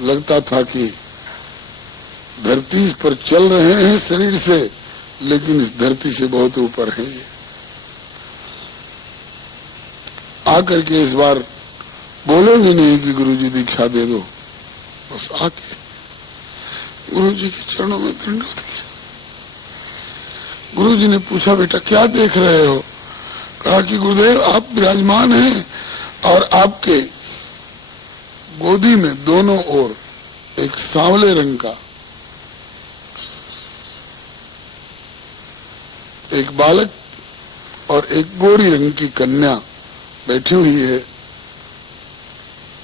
लगता था कि धरती पर चल रहे हैं शरीर से, लेकिन इस धरती से बहुत ऊपर है ये। आकर के इस बार बोले भी नहीं कि गुरुजी दीक्षा दे दो, बस आके गुरुजी के चरणों में दंडवत किया। गुरुजी ने पूछा, बेटा क्या देख रहे हो? कहा कि गुरुदेव आप विराजमान हैं और आपके गोदी में दोनों ओर एक सांवले रंग का एक बालक और एक गोरी रंग की कन्या बैठी हुई है।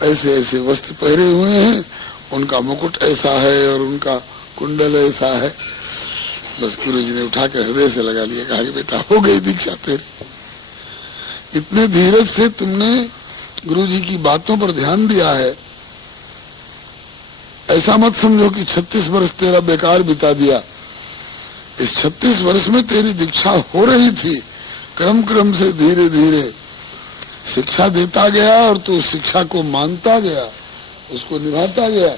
ऐसे ऐसे वस्त्र पहरे हुए हैं, उनका मुकुट ऐसा है और उनका कुंडल ऐसा है। बस गुरुजी ने उठा कर हृदय से लगा लिया, कहा कि बेटा हो गई दीक्षा तेरी। इतने धीरज से तुमने गुरुजी की बातों पर ध्यान दिया है। ऐसा मत समझो कि 36 वर्ष तेरा बेकार बिता दिया। इस 36 वर्ष में तेरी दीक्षा हो रही थी, क्रम क्रम से धीरे धीरे शिक्षा देता गया और तू उस शिक्षा को मानता गया, उसको निभाता गया,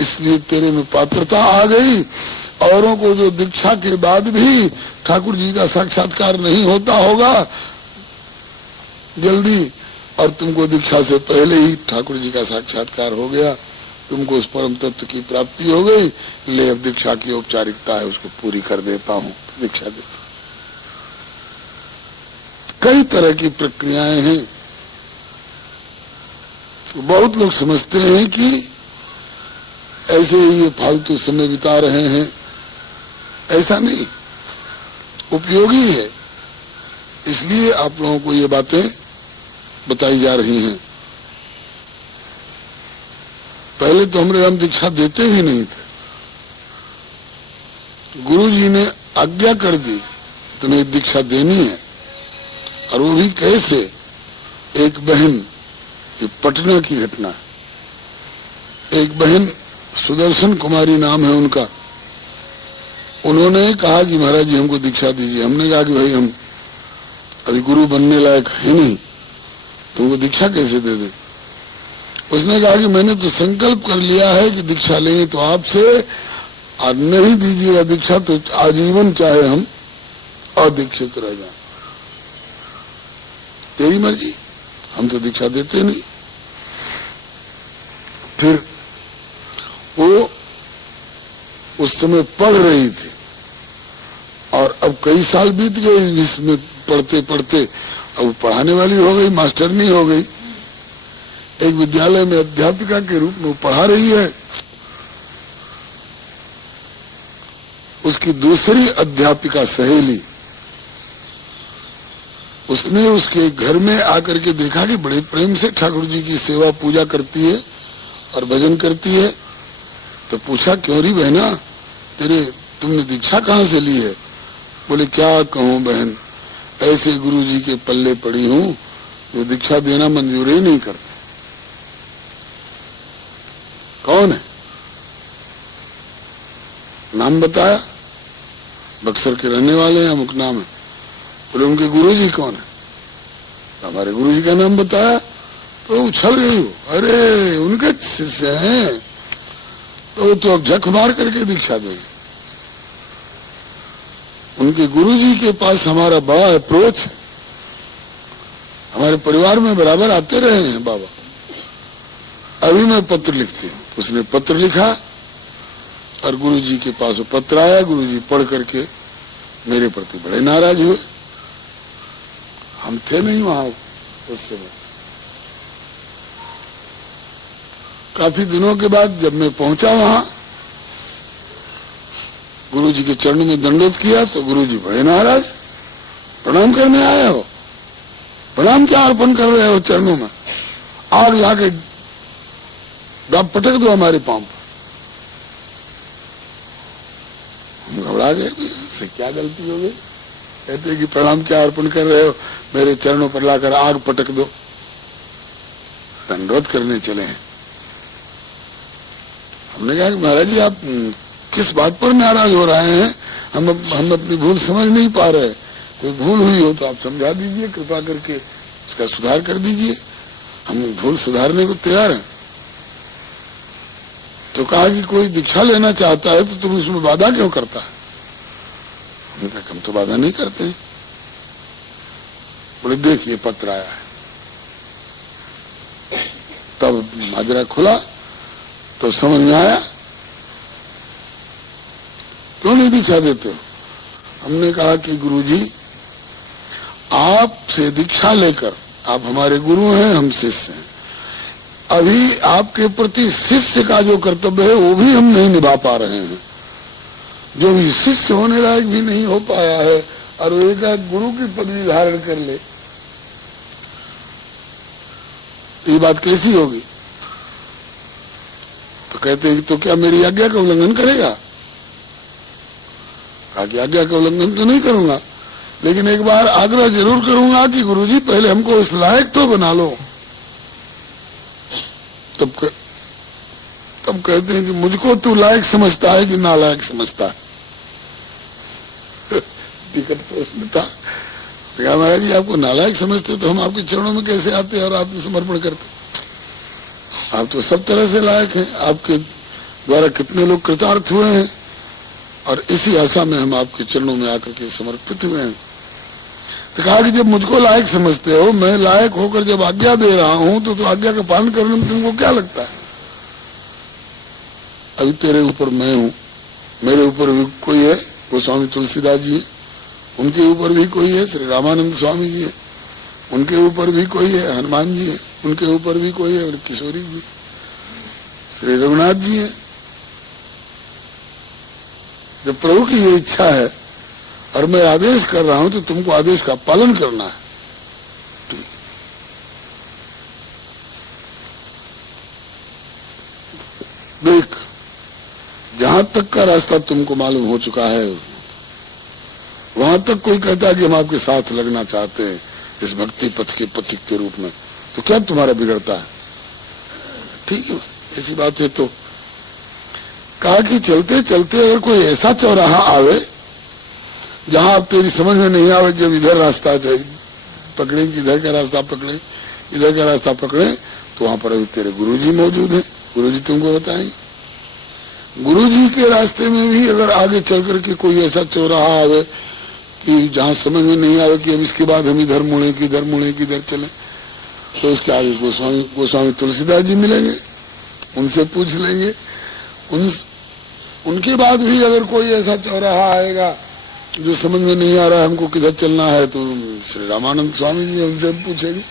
इसलिए तेरे में पात्रता आ गई। औरों को जो दीक्षा के बाद भी ठाकुर जी का साक्षात्कार नहीं होता होगा जल्दी, और तुमको दीक्षा से पहले ही ठाकुर जी का साक्षात्कार हो गया, तुमको उस परम तत्व की प्राप्ति हो गई। ले अब दीक्षा की औपचारिकता है, उसको पूरी कर देता हूँ, दीक्षा देता। कई तरह की प्रक्रियाएं हैं। बहुत लोग समझते हैं कि ऐसे ही ये फालतू समय बिता रहे हैं, ऐसा नहीं, उपयोगी है, इसलिए आप लोगों को ये बातें बताई जा रही हैं। पहले तो हम दीक्षा देते भी नहीं थे, गुरुजी ने आज्ञा कर दी तुम्हें दीक्षा देनी है, और वो भी कैसे। एक बहन, ये पटना की घटना है, एक बहन सुदर्शन कुमारी नाम है उनका, उन्होंने कहा कि महाराज जी हमको दीक्षा दीजिए। हमने कहा कि भाई हम अभी गुरु बनने लायक है नहीं, तुमको दीक्षा कैसे दे दे। उसने कहा कि मैंने तो संकल्प कर लिया है कि दीक्षा लेंगे तो आपसे, और नहीं दीजिएगा दीक्षा तो आजीवन चाहे हम अदीक्षित रह जाए, तेरी मर्जी, हम तो दीक्षा देते नहीं। फिर वो उस समय पढ़ रही थी, और अब कई साल बीत गए इसमें पढ़ते पढ़ते, अब पढ़ाने वाली हो गई, मास्टरनी हो गई। एक विद्यालय में अध्यापिका के रूप में पढ़ा रही है। उसकी दूसरी अध्यापिका सहेली, उसने उसके घर में आकर के देखा कि बड़े प्रेम से ठाकुर जी की सेवा पूजा करती है और भजन करती है, तो पूछा क्यों री बहना तुमने दीक्षा कहाँ से ली है? बोले क्या कहूँ बहन, ऐसे गुरु जी के पल्ले पड़ी हूँ जो दीक्षा देना मंजूर ही नहीं करते। कौन है? नाम बताया, बक्सर के रहने वाले हैं, अमुक नाम है। बोले उनके गुरुजी कौन है? हमारे गुरुजी का नाम बताया, तो उछल गई हो, अरे उनके शिष्य हैं, तो अब झक मार करके दीक्षा देंगे। उनके गुरुजी के पास हमारा बड़ा अप्रोच है, हमारे परिवार में बराबर आते रहे हैं बाबा। अभी मैं पत्र लिखती हूँ। उसने पत्र लिखा और गुरुजी के पास वो पत्र आया। गुरुजी पढ़ करके मेरे प्रति बड़े नाराज हुए। हम थे नहीं वहां उस समय। काफी दिनों के बाद जब मैं पहुंचा वहां, गुरुजी के चरणों में दंडोत किया तो गुरुजी बड़े नाराज। प्रणाम करने आए हो, प्रणाम क्या अर्पण कर रहे हो चरणों में? आग लाके डाब पटक दो हमारे पांव पर। हम घबरा गए, इससे क्या गलती हो गई? कहते कि प्रणाम क्या अर्पण कर रहे हो, मेरे चरणों पर लाकर आग पटक दो। दंडोत करने चले हैं। हमने कहा कि महाराज जी आप किस बात पर नाराज हो रहे हैं? हम अपनी भूल समझ नहीं पा रहे। कोई भूल हुई हो तो आप समझा दीजिए, कृपा करके उसका सुधार कर दीजिए। हम भूल सुधारने को तैयार हैं। तो कहा कि कोई दीक्षा लेना चाहता है तो तुम इसमें बाधा क्यों करता है? हमने कहा हम तो बाधा नहीं करते हैं। बोले देखिए पत्र आया है। तब माजरा खुला तो समझ में आया क्यों नहीं दीक्षा देते हो। हमने कहा कि गुरुजी आपसे दीक्षा लेकर, आप हमारे गुरु हैं, हम शिष्य हैं, अभी आपके प्रति शिष्य का जो कर्तव्य है वो भी हम नहीं निभा पा रहे हैं। जो भी शिष्य होने लायक भी नहीं हो पाया है और वो एक गुरु की पदवी धारण कर ले, ये बात कैसी होगी? तो कहते हैं कि तो क्या मेरी आज्ञा का उल्लंघन करेगा? कहा कि आज्ञा का उल्लंघन तो नहीं करूंगा, लेकिन एक बार आग्रह जरूर करूंगा कि गुरुजी पहले हमको इस लायक तो बना लो। तब कहते हैं कि मुझको तू लायक समझता है कि नालायक समझता है? विकट प्रश्न था। कहा महाराज जी आपको नालायक समझते तो हम आपके चरणों में कैसे आते और आत्मसमर्पण करते? आप तो सब तरह से लायक हैं, आपके द्वारा कितने लोग कृतार्थ हुए हैं और इसी आशा में हम आपके चरणों में आकर के समर्पित हुए हैं। तो कहा कि जब मुझको लायक समझते हो, मैं लायक होकर जब आज्ञा दे रहा हूं तो आज्ञा का पालन करने में तुमको क्या लगता है? अभी तेरे ऊपर मैं हूं, मेरे ऊपर भी कोई है, वो स्वामी तुलसीदास जी है, उनके ऊपर भी कोई है, श्री रामानंद स्वामी जी है, उनके ऊपर भी कोई है, हनुमान जी है, उनके ऊपर भी कोई है, किशोरी जी, श्री रघुनाथ जी है। जब प्रभु की ये इच्छा है और मैं आदेश कर रहा हूं तो तुमको आदेश का पालन करना है। देख, जहां तक का रास्ता तुमको मालूम हो चुका है वहां तक कोई कहता है कि हम आपके साथ लगना चाहते हैं इस भक्ति पथ के पथिक के रूप में, तो क्या तुम्हारा बिगड़ता है? ठीक है, ऐसी बात है। तो कहा कि चलते चलते अगर कोई ऐसा चौराहा आवे जहां आप तेरी समझ में नहीं आवे कि अब इधर रास्ता पकड़े कि इधर का रास्ता पकड़े, इधर का रास्ता पकड़े, तो वहां पर अभी तेरे गुरुजी मौजूद है, गुरुजी तुमको बताएंगे। गुरुजी के रास्ते में भी अगर आगे चल करके कोई ऐसा चौराहा आवे कि जहां समझ में नहीं आवे कि अब इसके बाद हम इधर मुड़े कि इधर मुड़े कि इधर चले, तो उसके आगे गोस्वामी तुलसीदास जी मिलेंगे, उनसे पूछ लेंगे। उनके बाद भी अगर कोई ऐसा चौराहा आएगा जो समझ में नहीं आ रहा है हमको किधर चलना है, तो श्री रामानंद स्वामी जी उनसे पूछेंगे।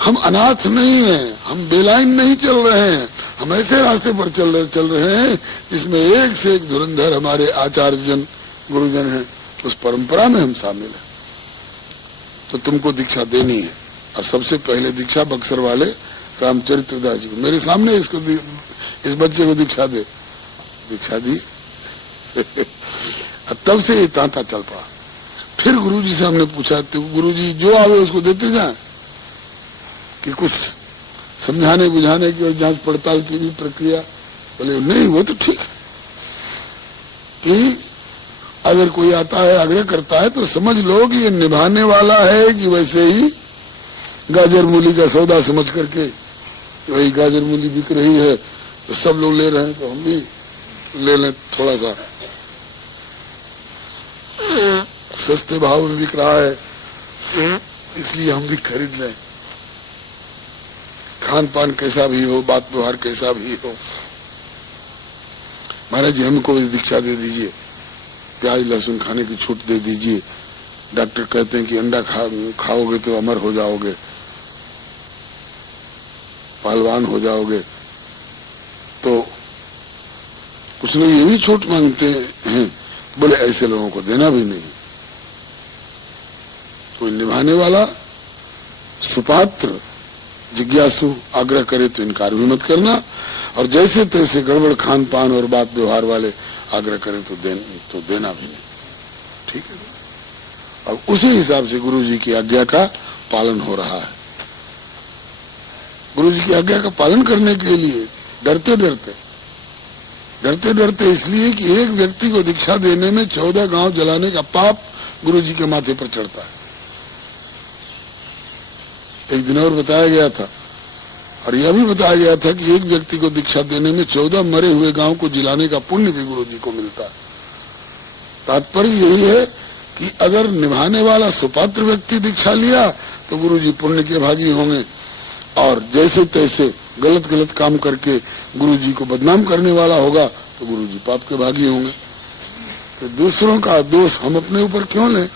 हम अनाथ नहीं हैं, हम बेलाइन नहीं चल रहे हैं, हम ऐसे रास्ते पर चल रहे हैं जिसमें एक से एक धुरंधर हमारे आचार्य जन गुरुजन हैं, उस परंपरा में हम शामिल हैं। तो तुमको दीक्षा देनी है और सबसे पहले दीक्षा बक्सर वाले रामचरित्र दास जी को, मेरे सामने इसको इस बच्चे को दीक्षा दे। दीक्षा दी तब से ये तांता चल पड़ा। फिर गुरुजी से हमने पूछा, तो गुरुजी जो आवे उसको देते जाए कि कुछ समझाने बुझाने की और जांच पड़ताल की भी प्रक्रिया? बोले नहीं, वो तो ठीक है कि अगर कोई आता है आग्रह करता है तो समझ लो कि ये निभाने वाला है कि वैसे ही गाजर मूली का सौदा समझ करके वही गाजर मूली बिक रही है तो सब लोग ले रहे हैं तो हम भी ले लें, थोड़ा सा सस्ते भाव में बिक रहा है इसलिए हम भी खरीद लें। खान पान कैसा भी हो, बात व्यवहार कैसा भी हो, महाराज जी हमको दीक्षा दे दीजिए, प्याज लहसुन खाने की छूट दे दीजिए, डॉक्टर कहते हैं कि अंडा खाओगे तो अमर हो जाओगे, पहलवान हो जाओगे। तो कुछ लोग ये भी छूट मांगते हैं, बोले ऐसे लोगों को देना भी नहीं। कोई निभाने वाला सुपात्र जिज्ञासु आग्रह करे तो इनकार भी मत करना, और जैसे तैसे गड़बड़ खान पान और बात व्यवहार वाले आग्रह करें तो देना भी नहीं। ठीक है, और उसी हिसाब से गुरु जी की आज्ञा का पालन हो रहा है। गुरु जी की आज्ञा का पालन करने के लिए डरते डरते इसलिए कि एक व्यक्ति को दीक्षा देने में 14 गांव जलाने का पाप गुरु जी के माथे पर चढ़ता है। एक दिन और बताया गया था, और यह भी बताया गया था कि एक व्यक्ति को दीक्षा देने में 14 मरे हुए गांव को जिलाने का पुण्य भी गुरु जी को मिलता है। तात्पर्य यही है कि अगर निभाने वाला सुपात्र व्यक्ति दीक्षा लिया तो गुरु जी पुण्य के भागी होंगे, और जैसे तैसे गलत काम करके गुरु जी को बदनाम करने वाला होगा तो गुरु जी पाप के भागी होंगे। तो दूसरों का दोष हम अपने ऊपर क्यों लें?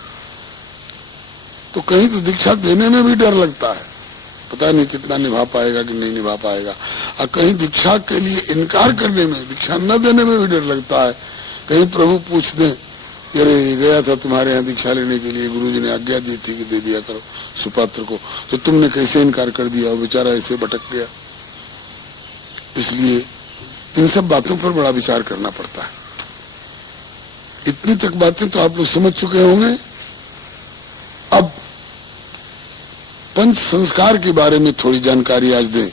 तो कहीं तो दीक्षा देने में भी डर लगता है, पता नहीं कितना निभा पाएगा कि नहीं निभा पाएगा। और कहीं दीक्षा के लिए इनकार करने में, दीक्षा न देने में भी डर लगता है। कहीं प्रभु पूछ दें, अरे गया था तुम्हारे यहाँ दीक्षा लेने के लिए, गुरुजी ने आज्ञा दी थी कि दे दिया करो सुपात्र को, तो तुमने कैसे इनकार कर दिया? वो बेचारा ऐसे भटक गया। इसलिए इन सब बातों पर बड़ा विचार करना पड़ता है। इतनी तक बातें तो आप लोग समझ चुके होंगे। अब पंच संस्कार के बारे में थोड़ी जानकारी आज दें।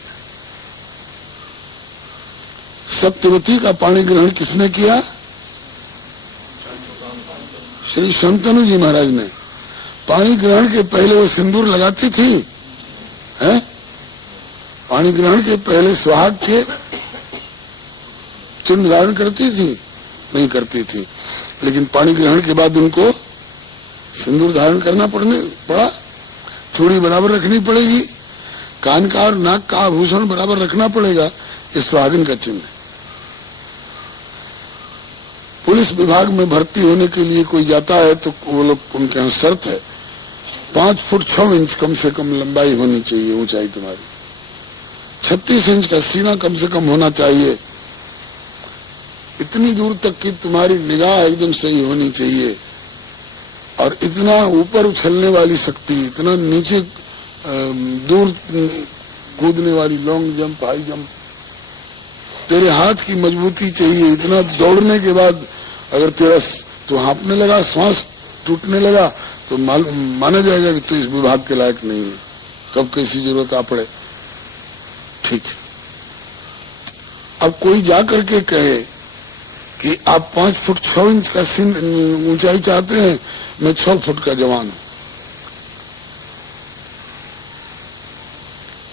सत्यवती का पाणी ग्रहण किसने किया? श्री शंतनु जी महाराज ने। पानी ग्रहण के पहले वो सिंदूर लगाती थी, हैं? पानी ग्रहण के पहले सुहाग के चिन्ह धारण करती थी? नहीं करती थी। लेकिन पानी ग्रहण के बाद उनको सिंदूर धारण करना पड़ा। चूड़ी बराबर रखनी पड़ेगी, कान का और नाक का आभूषण बराबर रखना पड़ेगा। ये सुहागन का चिन्ह है। पुलिस विभाग में भर्ती होने के लिए कोई जाता है तो वो लोग, उनके यहाँ शर्त है 5 फुट 6 इंच कम से कम लंबाई होनी चाहिए, ऊंचाई तुम्हारी 36 इंच का सीना कम से कम होना चाहिए, इतनी दूर तक की तुम्हारी निगाह एकदम सही होनी चाहिए, और इतना ऊपर उछलने वाली शक्ति, इतना नीचे दूर कूदने वाली लॉन्ग जंप, हाई जंप, तेरे हाथ की मजबूती चाहिए। इतना दौड़ने के बाद अगर तेरा तो हाँपने लगा, श्वास टूटने लगा, तो माना जाएगा कि तू इस विभाग के लायक नहीं है, कब कैसी जरूरत आ पड़े। ठीक है। अब कोई जा करके कहे कि आप 5 फुट 6 इंच का ऊंचाई चाहते हैं, मैं 6 फुट का जवान हूं,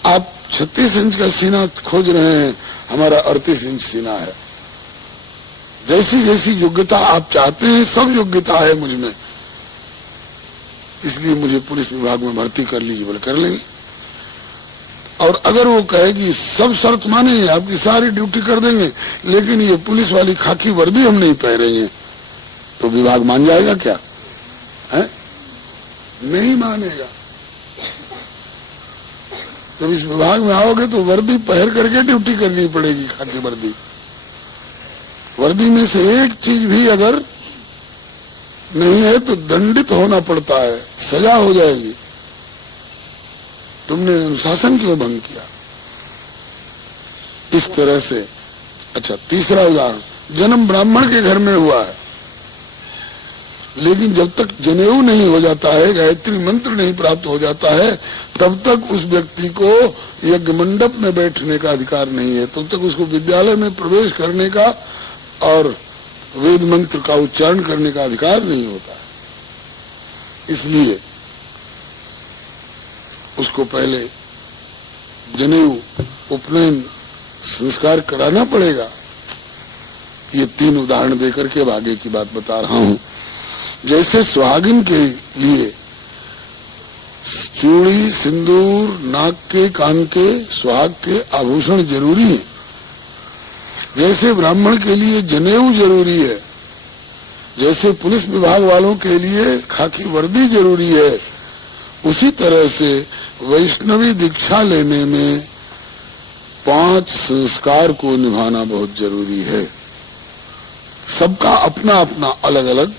आप 36 इंच का सीना खोज रहे हैं, हमारा 38 इंच सीना है। जैसी जैसी योग्यता आप चाहते हैं, सब योग्यता है मुझ में, इसलिए मुझे पुलिस विभाग में भर्ती कर लीजिए। बोले कर लेंगे। और अगर वो कहेगी सब शर्त माने, आपकी सारी ड्यूटी कर देंगे, लेकिन ये पुलिस वाली खाकी वर्दी हम नहीं पहनेंगे, तो विभाग मान जाएगा क्या? है? नहीं मानेगा। जब इस विभाग में आओगे तो वर्दी पहन करके ड्यूटी करनी पड़ेगी, खाकी वर्दी। वर्दी में से एक चीज भी अगर नहीं है तो दंडित होना पड़ता है, सजा हो जाएगी। तुमने अनुशासन क्यों भंग किया? इस तरह से। अच्छा, तीसरा उदाहरण, जन्म ब्राह्मण के घर में हुआ है, लेकिन जब तक जनेऊ नहीं हो जाता है, गायत्री मंत्र नहीं प्राप्त हो जाता है, तब तक उस व्यक्ति को यज्ञ मंडप में बैठने का अधिकार नहीं है, तब तक उसको विद्यालय में प्रवेश करने का और वेद मंत्र का उच्चारण करने का अधिकार नहीं होता है। इसलिए उसको पहले जनेऊ, उपनयन संस्कार कराना पड़ेगा। ये 3 उदाहरण देकर के आगे की बात बता रहा हूं। जैसे सुहागिन के लिए चूड़ी, सिंदूर, नाक के, कान के, सुहाग के आभूषण जरूरी है, जैसे ब्राह्मण के लिए जनेऊ जरूरी है, जैसे पुलिस विभाग वालों के लिए खाकी वर्दी जरूरी है, उसी तरह से वैष्णवी दीक्षा लेने में 5 संस्कार को निभाना बहुत जरूरी है। सबका अपना अपना अलग अलग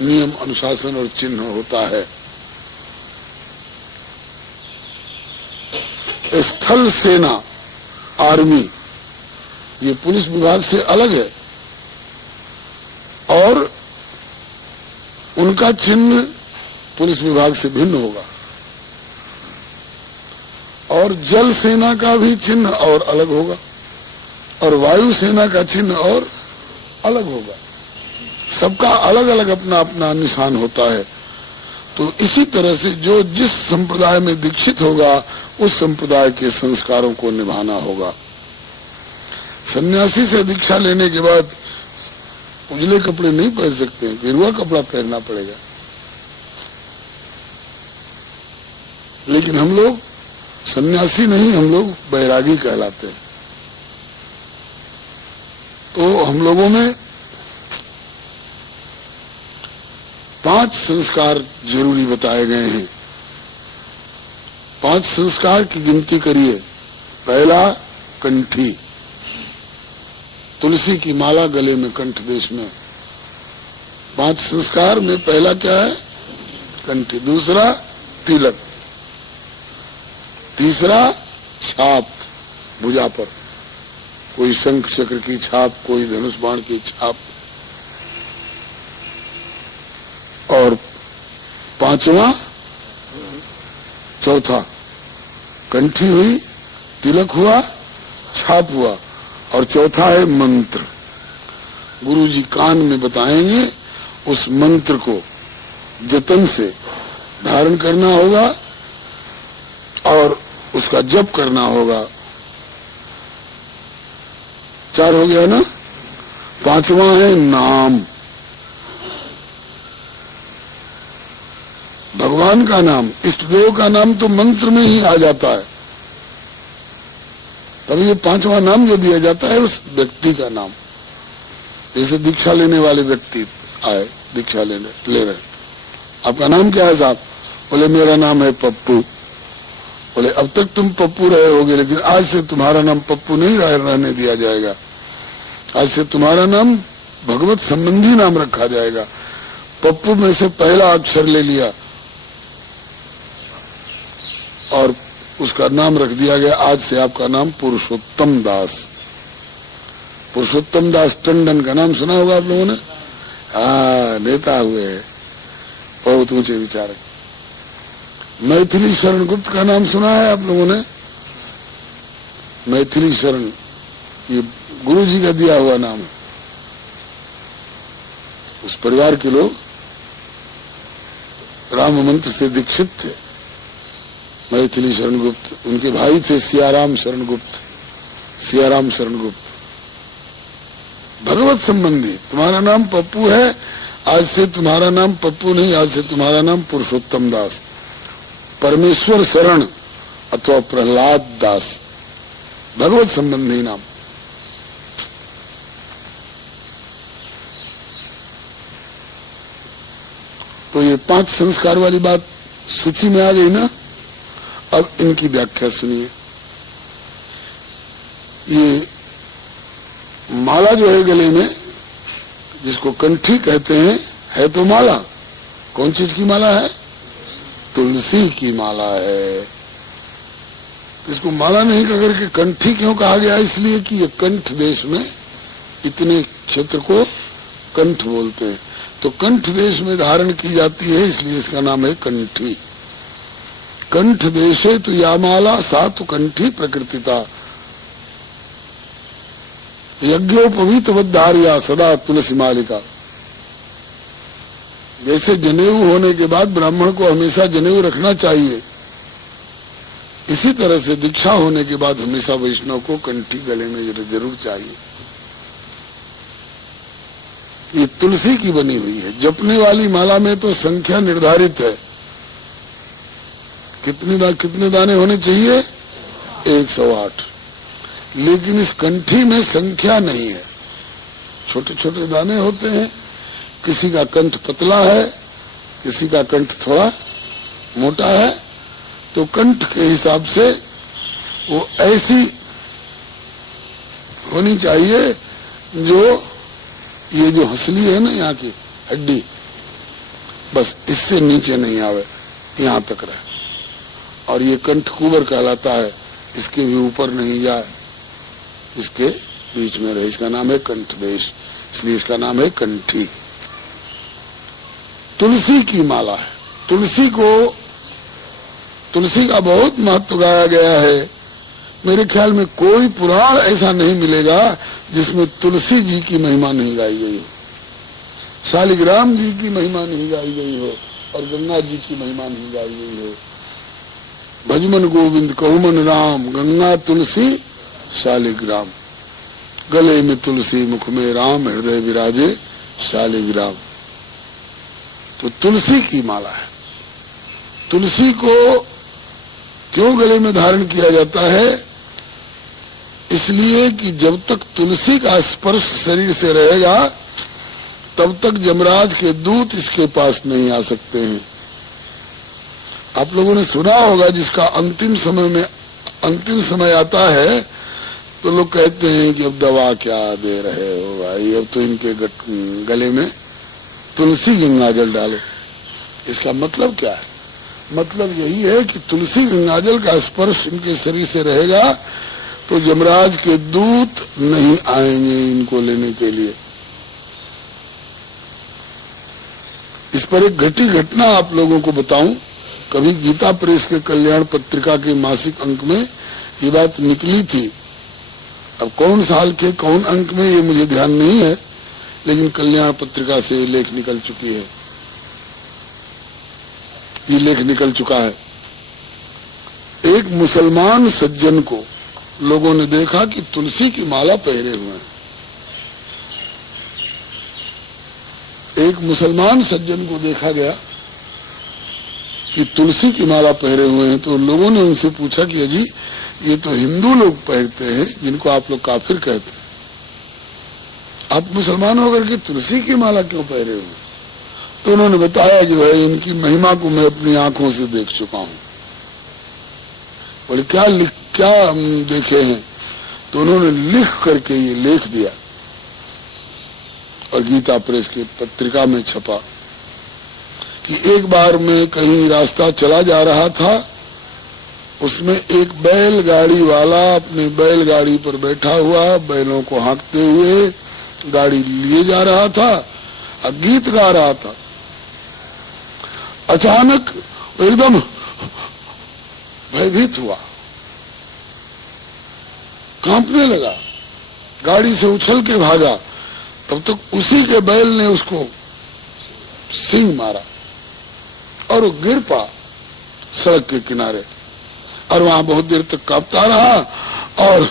नियम, अनुशासन और चिन्ह होता है। स्थल सेना, आर्मी, ये पुलिस विभाग से अलग है, और उनका चिन्ह पुलिस विभाग से भिन्न होगा। और जल सेना का भी चिन्ह और अलग होगा, और वायु सेना का चिन्ह और अलग होगा। सबका अलग अलग अपना अपना निशान होता है। तो इसी तरह से जो जिस संप्रदाय में दीक्षित होगा उस संप्रदाय के संस्कारों को निभाना होगा। सन्यासी से दीक्षा लेने के बाद उजले कपड़े नहीं पहन सकते, गेरुआ कपड़ा पहनना पड़ेगा। लेकिन हम लोग सन्यासी नहीं, हम लोग बैरागी कहलाते हैं। तो हम लोगों में 5 संस्कार जरूरी बताए गए हैं। 5 संस्कार की गिनती करिए। पहला, कंठी, तुलसी की माला गले में, कंठ देश में। 5 संस्कार में पहला क्या है? कंठी। दूसरा, तिलक। तीसरा, छाप भुजा पर, कोई शंख चक्र की छाप, कोई धनुष बाण की छाप। और 5वां, चौथा, कंठी हुई, तिलक हुआ, छाप हुआ, और चौथा है मंत्र। गुरुजी कान में बताएंगे, उस मंत्र को जतन से धारण करना होगा और उसका जप करना होगा। 4 हो गया ना। 5वां है नाम, भगवान का नाम, इष्ट देव का नाम तो मंत्र में ही आ जाता है। तभी ये 5वां नाम जो दिया जाता है उस व्यक्ति का नाम। जैसे दीक्षा लेने वाले व्यक्ति आए, दीक्षा ले रहे, आपका नाम क्या है साहब? बोले मेरा नाम है पप्पू। बोले अब तक तुम पप्पू रहे होगे, लेकिन आज से तुम्हारा नाम पप्पू नहीं रहने दिया जाएगा। आज से तुम्हारा नाम भगवत संबंधी नाम रखा जाएगा। पप्पू में से पहला अक्षर ले लिया और उसका नाम रख दिया गया, आज से आपका नाम पुरुषोत्तम दास। पुरुषोत्तम दास टंडन का नाम सुना होगा आप लोगों ने? नेता हुए हैं, बहुत ऊंचे विचारक। मैथिली शरण गुप्त का नाम सुना है आप लोगों ने? मैथिली शरण, ये गुरु जी का दिया हुआ नाम है। उस परिवार के लोग राम मंत्र से दीक्षित थे। मैथिली शरण गुप्त, उनके भाई थे सियाराम शरण गुप्त। सियाराम शरण गुप्त भगवत संबंधी। तुम्हारा नाम पप्पू है, आज से तुम्हारा नाम पप्पू नहीं, आज से तुम्हारा नाम पुरुषोत्तम दास, परमेश्वर शरण अथवा प्रहलाद दास, भगवत संबंधी नाम। तो ये 5 संस्कार वाली बात सूची में आ गई ना। अब इनकी व्याख्या सुनिए। ये माला जो है गले में, जिसको कंठी कहते हैं, है तो माला। कौन चीज की माला है? तुलसी की माला है। इसको माला नहीं कह करके कंठी क्यों कहा गया? इसलिए कि ये कंठ देश में, इतने क्षेत्र को कंठ बोलते हैं, तो कंठ देश में धारण की जाती है, इसलिए इसका नाम है कंठी। कंठ देशे तो या माला सा तो कंठी प्रकृतिता, यज्ञोपवीतवद्धार्या सदा तुलसी मालिका। जैसे जनेऊ होने के बाद ब्राह्मण को हमेशा जनेऊ रखना चाहिए, इसी तरह से दीक्षा होने के बाद हमेशा वैष्णव को कंठी गले में जरूर चाहिए। ये तुलसी की बनी हुई है। जपने वाली माला में तो संख्या निर्धारित है, कितने दाने होने चाहिए? 108। लेकिन इस कंठी में संख्या नहीं है, छोटे छोटे दाने होते हैं। किसी का कंठ पतला है, किसी का कंठ थोड़ा मोटा है, तो कंठ के हिसाब से वो ऐसी होनी चाहिए जो ये जो हंसली है ना, यहाँ की हड्डी, बस इससे नीचे नहीं आवे, यहाँ तक रहे। और ये कंठ कुबर कहलाता है, इसके भी ऊपर नहीं जाए, इसके बीच में रहे। इसका नाम है कंठ देश, इसलिए इसका नाम है कंठी। तुलसी की माला है। तुलसी का बहुत महत्व गाया गया है। मेरे ख्याल में कोई पुराण ऐसा नहीं मिलेगा जिसमें तुलसी जी की महिमा नहीं गाई गई हो, शालिग्राम जी की महिमा नहीं गाई गई हो, और गंगा जी की महिमा नहीं गाई गई है। भजमन गोविंद कहूमन राम, गंगा तुलसी शालिग्राम, गले में तुलसी मुख में राम, हृदय विराजे शालिग्राम। तो तुलसी की माला है। तुलसी को क्यों गले में धारण किया जाता है? इसलिए कि जब तक तुलसी का स्पर्श शरीर से रहेगा तब तक यमराज के दूत इसके पास नहीं आ सकते हैं। आप लोगों ने सुना होगा, जिसका अंतिम समय आता है तो लोग कहते हैं कि अब दवा क्या दे रहे हो भाई, अब तो इनके गले में तुलसी गंगाजल डालो। इसका मतलब क्या है? मतलब यही है कि तुलसी गंगाजल का स्पर्श इनके शरीर से रहेगा तो यमराज के दूत नहीं आएंगे इनको लेने के लिए। इस पर एक घटी घटना आप लोगों को बताऊं। कभी गीता प्रेस के कल्याण पत्रिका के मासिक अंक में ये बात निकली थी। अब कौन साल के कौन अंक में ये मुझे ध्यान नहीं है, लेकिन कल्याण पत्रिका से लेख निकल चुकी है, ये लेख निकल चुका है। एक मुसलमान सज्जन को लोगों ने देखा कि तुलसी की माला पहरे हुए हैं। एक मुसलमान सज्जन को देखा गया कि तुलसी की माला पहरे हुए हैं, तो लोगों ने उनसे पूछा कि अजी ये तो हिंदू लोग पहनते हैं जिनको आप लोग काफिर कहते हैं, आप मुसलमान होकर के तुलसी की माला क्यों पहरे हुए? तो उन्होंने बताया कि भाई इनकी महिमा को मैं अपनी आंखों से देख चुका हूं। बोले क्या देखे हैं? तो उन्होंने लिख करके ये लेख दिया और गीता प्रेस की पत्रिका में छपा कि एक बार मैं कहीं रास्ता चला जा रहा था, उसमें एक बैलगाड़ी वाला अपनी बैलगाड़ी पर बैठा हुआ बैलों को हाँकते हुए गाड़ी लिए जा रहा था और गीत गा रहा था। अचानक एकदम भयभीत हुआ, कांपने लगा, गाड़ी से उछल के भागा। तब तक उसी के बैल ने उसको सींग मारा और वो गिर पा सड़क के किनारे, और वहां बहुत देर तक कांपता रहा। और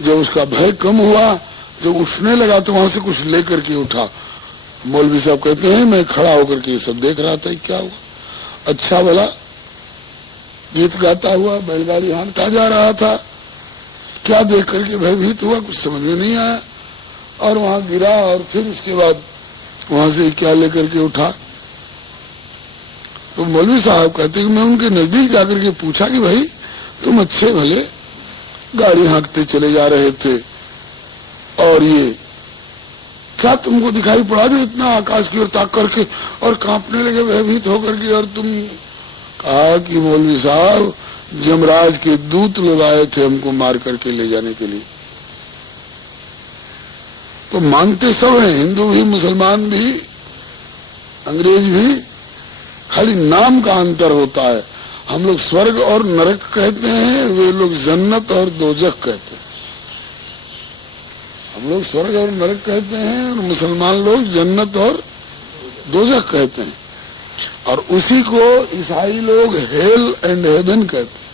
जब उसका भय कम हुआ, जब उठने लगा तो वहां से कुछ लेकर के उठा। मौलवी साहब कहते हैं मैं खड़ा होकर के ये सब देख रहा था, क्या हुआ? अच्छा भला गीत गाता हुआ बैलगाड़ी हाँकता जा रहा था, क्या देख करके भयभीत हुआ कुछ समझ में नहीं आया, और वहां गिरा और फिर इसके बाद वहां से क्या लेकर के उठा। तो मौलवी साहब कहते हैं कि मैं उनके नजदीक जाकर के पूछा कि भाई तुम अच्छे भले गाड़ी हाँकते चले जा रहे थे और ये क्या तुमको दिखाई पड़ा जो इतना आकाश की ओर ताक करके और कांपने लगे भयभीत होकर के? और तुम कहा कि मौलवी साहब यमराज के दूत लोग आए थे हमको मार करके ले जाने के लिए। तो मानते सब हैं, हिंदू भी, मुसलमान भी, अंग्रेज भी, खाली नाम का अंतर होता है। हम लोग स्वर्ग और नरक कहते हैं, वे लोग जन्नत और दोजख कहते हैं। हम लोग स्वर्ग और नरक कहते हैं और मुसलमान लोग जन्नत और दोजख कहते हैं, और उसी को ईसाई लोग हेल एंड हेवन कहते हैं।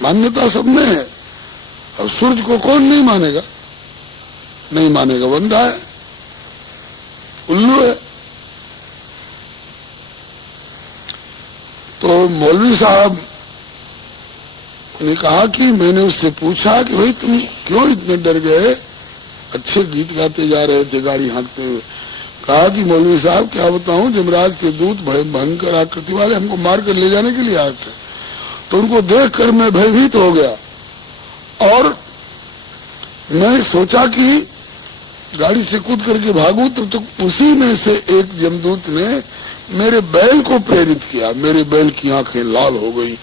मान्यता सब में है। और सूरज को कौन नहीं मानेगा? नहीं मानेगा, बंदा है, उल्लू है। तो मौलवी साहब ने कहा कि मैंने उससे पूछा कि भाई तुम क्यों इतने डर गए, अच्छे गीत गाते जा रहे थे गाड़ी हाँकते हुए। कहा कि मौलवी साहब क्या बताऊं, यमराज के दूत भयंकर आकृति वाले हमको मार कर ले जाने के लिए आए थे, तो उनको देखकर मैं भयभीत हो गया और मैं सोचा कि गाड़ी से कूद करके भागूं। तब तक उसी में से एक यमदूत ने मेरे बैल को प्रेरित किया। मेरे बैल की आंखें लाल हो गई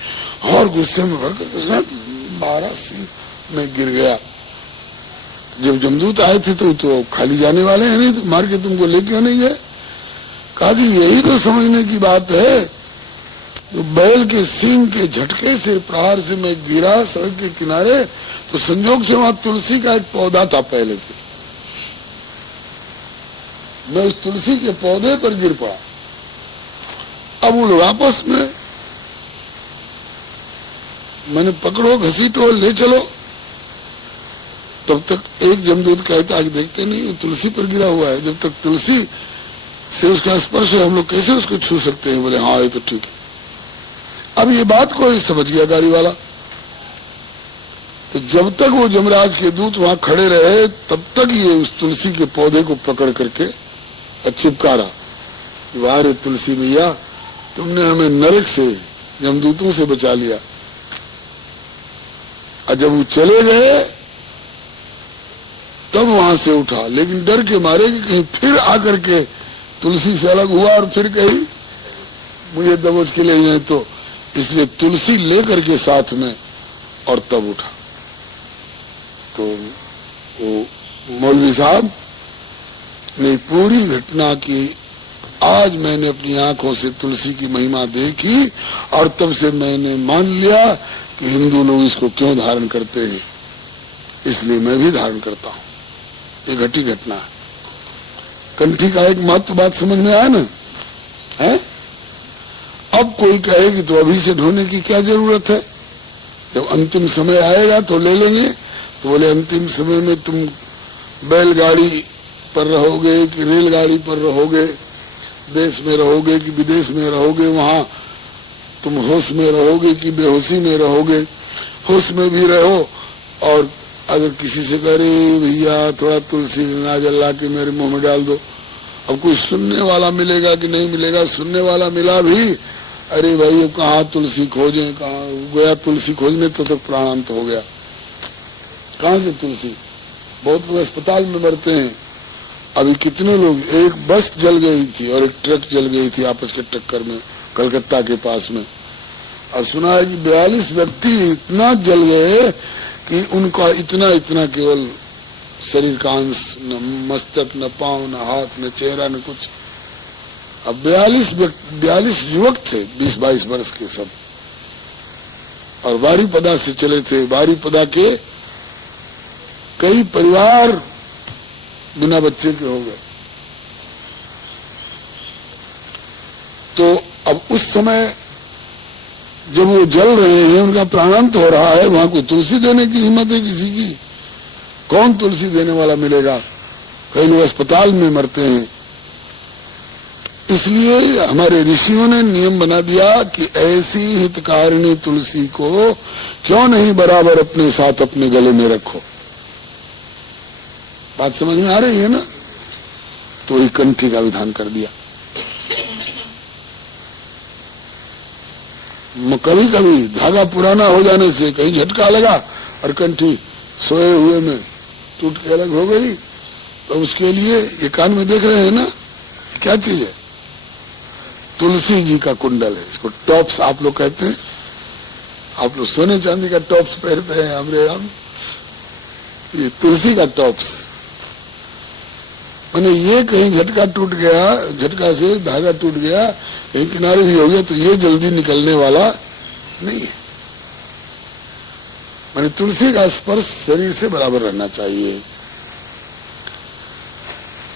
और गुस्से में भरकर उसने 12 सिंह में गिर गया। जब यमदूत आए थे तो खाली जाने वाले हैं नहीं, तो मार के तुमको ले क्यों नहीं गए? कहा कि यही तो समझने की बात है। तो बैल के सींग के झटके से, प्रहार से मैं गिरा सड़क के किनारे, तो संजोग से वहां तुलसी का एक पौधा था पहले से। मैं उस तुलसी के पौधे पर गिर पड़ा। अब वो लोग आपस में, मैंने पकड़ो घसीटो ले चलो, तब तक एक जमदूत कहता कि देखते नहीं वो तुलसी पर गिरा हुआ है, जब तक तुलसी से उसका स्पर्श है हम लोग कैसे उसको छू सकते हैं? बोले हाँ ये तो ठीक है। अब ये बात कोई समझ गया गाड़ी वाला, तो जब तक वो जमराज के दूत वहां खड़े रहे तब तक ये उस तुलसी के पौधे को पकड़ करके चिपका रहा। वाह रे तुलसी मैया, तुमने हमें नरक से, जमदूतों से बचा लिया। और जब वो चले गए तब वहां से उठा, लेकिन डर के मारे कि कहीं फिर आकर के तुलसी से अलग हुआ और फिर कहीं मुझे दबोच के ले जाए, तो इसलिए तुलसी लेकर के साथ में और तब उठा। तो वो मौलवी साहब ने पूरी घटना की, आज मैंने अपनी आंखों से तुलसी की महिमा देखी और तब से मैंने मान लिया कि हिंदू लोग इसको क्यों धारण करते हैं, इसलिए मैं भी धारण करता हूं। ये घटी घटना है। कंठी का एक महत्व बात समझ में आया ना है? अब कोई कहेगी तो अभी से ढोने की क्या जरूरत है, जब अंतिम समय आएगा तो ले लेंगे। तो बोले अंतिम समय में तुम बैलगाड़ी पर रहोगे कि रेलगाड़ी पर रहोगे, देश में रहोगे कि विदेश में रहोगे, वहां तुम होश में रहोगे कि बेहोशी में रहोगे। होश में भी रहो, और अगर किसी से करे भैया थोड़ा तुलसी नाजल ला के मेरे मुंह में डाल दो, अब कोई सुनने वाला मिलेगा कि नहीं मिलेगा? सुनने वाला मिला भी, अरे भाई अब कहाँ तुलसी खोजें, कहाँ गया तुलसी खोजने, तो तक प्राणांत हो गया। कहाँ से तुलसी? बहुत लोग अस्पताल में मरते हैं। अभी कितने लोग, एक बस जल गई थी और एक ट्रक जल गई थी आपस के टक्कर में कलकत्ता के पास में, और सुना है कि 42 व्यक्ति इतना जल गए कि उनका इतना इतना केवल शरीर का अंश, न मस्तक, न पांव, न हाथ, न चेहरा, न कुछ। अब 42 युवक थे 20-22 वर्ष के सब, और बारीपदा से चले थे। बारीपदा के कई परिवार बिना बच्चे के हो गए। तो अब उस समय जब वो जल रहे हैं, उनका प्राणांत हो रहा है, वहां कोई तुलसी देने की हिम्मत है किसी की? कौन तुलसी देने वाला मिलेगा? कई लोग अस्पताल में मरते हैं। इसलिए हमारे ऋषियों ने नियम बना दिया कि ऐसी हितकारिणी तुलसी को क्यों नहीं बराबर अपने साथ अपने गले में रखो। बात समझ में आ रही है ना? तो ये कंठी का विधान कर दिया। कभी कभी धागा पुराना हो जाने से कहीं झटका लगा और कंठी सोए हुए में टूट के अलग हो गई, तो उसके लिए ये कान में देख रहे हैं ना, क्या चीज है? तुलसी जी का कुंडल है। इसको टॉप्स आप लोग कहते हैं। आप लोग सोने चांदी का टॉप्स पहनते हैं, हमरे हम ये तुलसी का टॉप्स। मैंने ये कहीं झटका टूट गया, झटका से धागा टूट गया, कहीं किनारे भी हो गया, तो ये जल्दी निकलने वाला नहीं है। मैंने तुलसी का स्पर्श शरीर से बराबर रहना चाहिए।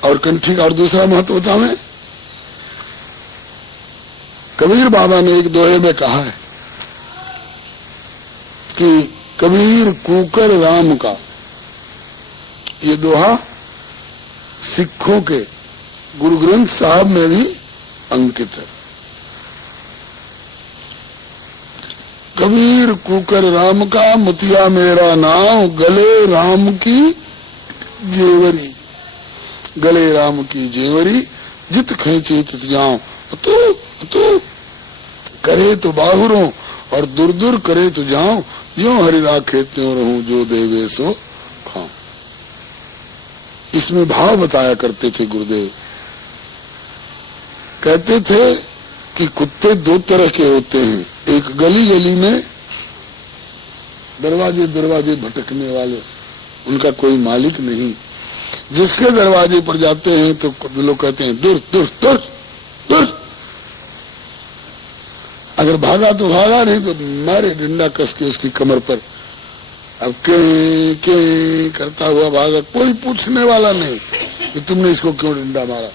और कंठी का और दूसरा महत्व होता है, कबीर बाबा ने एक दोहे में कहा है कि कबीर कुकर राम का, ये दोहा सिखों के गुरु ग्रंथ साहब में भी अंकित है। कबीर कुकर राम का, मुतिया मेरा नाम, गले राम की जेवरी, गले राम की जेवरी, जित खींचे तित जाऊं। तो करे तो बाहुरों और दूर दूर करे तो जाऊं, जो हरि राखे त्यों रहूं, जो देवे सो खाऊं। इसमें भाव बताया करते थे गुरुदेव। कहते थे कि कुत्ते दो तरह के होते हैं, एक गली गली में दरवाजे दरवाजे भटकने वाले, उनका कोई मालिक नहीं, जिसके दरवाजे पर जाते हैं तो लोग कहते हैं दूर दूर दूर दूर। अगर भागा तो भागा, नहीं तो मारे डंडा कस के उसकी कमर पर। अब के करता हुआ भागा, कोई पूछने वाला नहीं। कि तुमने इसको क्यों डंडा मारा।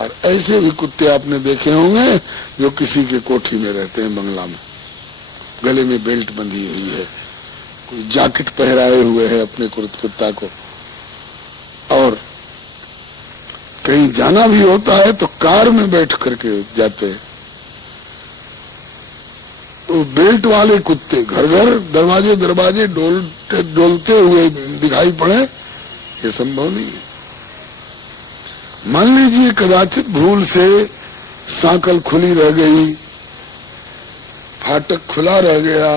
और ऐसे भी कुत्ते आपने देखे होंगे जो किसी के कोठी में रहते हैं, बंगला में, गले में बेल्ट बंधी हुई है, कोई जैकेट पहराए हुए है अपने कुत्ता को, और कहीं जाना भी होता है तो कार में बैठ करके जाते हैं। तो बेल्ट वाले कुत्ते घर घर दरवाजे दरवाजे डोलते हुए दिखाई पड़े, ये संभव नहीं है। मान लीजिए कदाचित भूल से सांकल खुली रह गई, फाटक खुला रह गया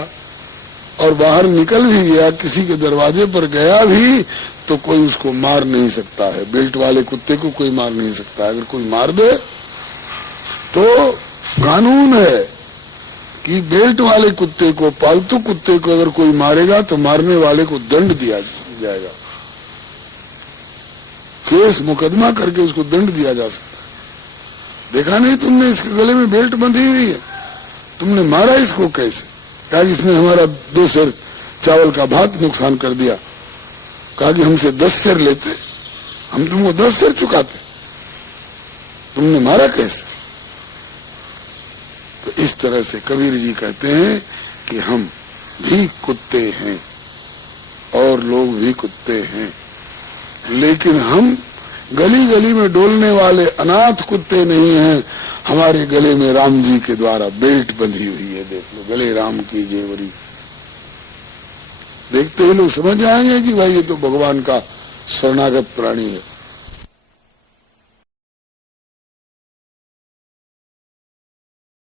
और बाहर निकल भी गया, किसी के दरवाजे पर गया भी, तो कोई उसको मार नहीं सकता है। बेल्ट वाले कुत्ते को कोई मार नहीं सकता। अगर कोई मार दे तो कानून है कि बेल्ट वाले कुत्ते को, पालतू कुत्ते को अगर कोई मारेगा तो मारने वाले को दंड दिया जाएगा, केस मुकदमा करके उसको दंड दिया जा सकता है। देखा नहीं तुमने, इसके गले में बेल्ट बंधी हुई है, तुमने मारा इसको कैसे? कहा कि इसने हमारा 2 सेर चावल का भात नुकसान कर दिया। कहा कि हमसे 10 सेर लेते, हम तुमको 10 सेर चुकाते, तुमने मारा कैसे? तो इस तरह से कबीर जी कहते हैं कि हम भी कुत्ते हैं और लोग भी कुत्ते हैं, लेकिन हम गली गली में डोलने वाले अनाथ कुत्ते नहीं हैं। हमारे गले में राम जी के द्वारा बेल्ट बंधी हुई है, देख लो, गले राम की जेवरी। देखते ही लोग समझ जाएंगे कि भाई ये तो भगवान का शरणागत प्राणी है।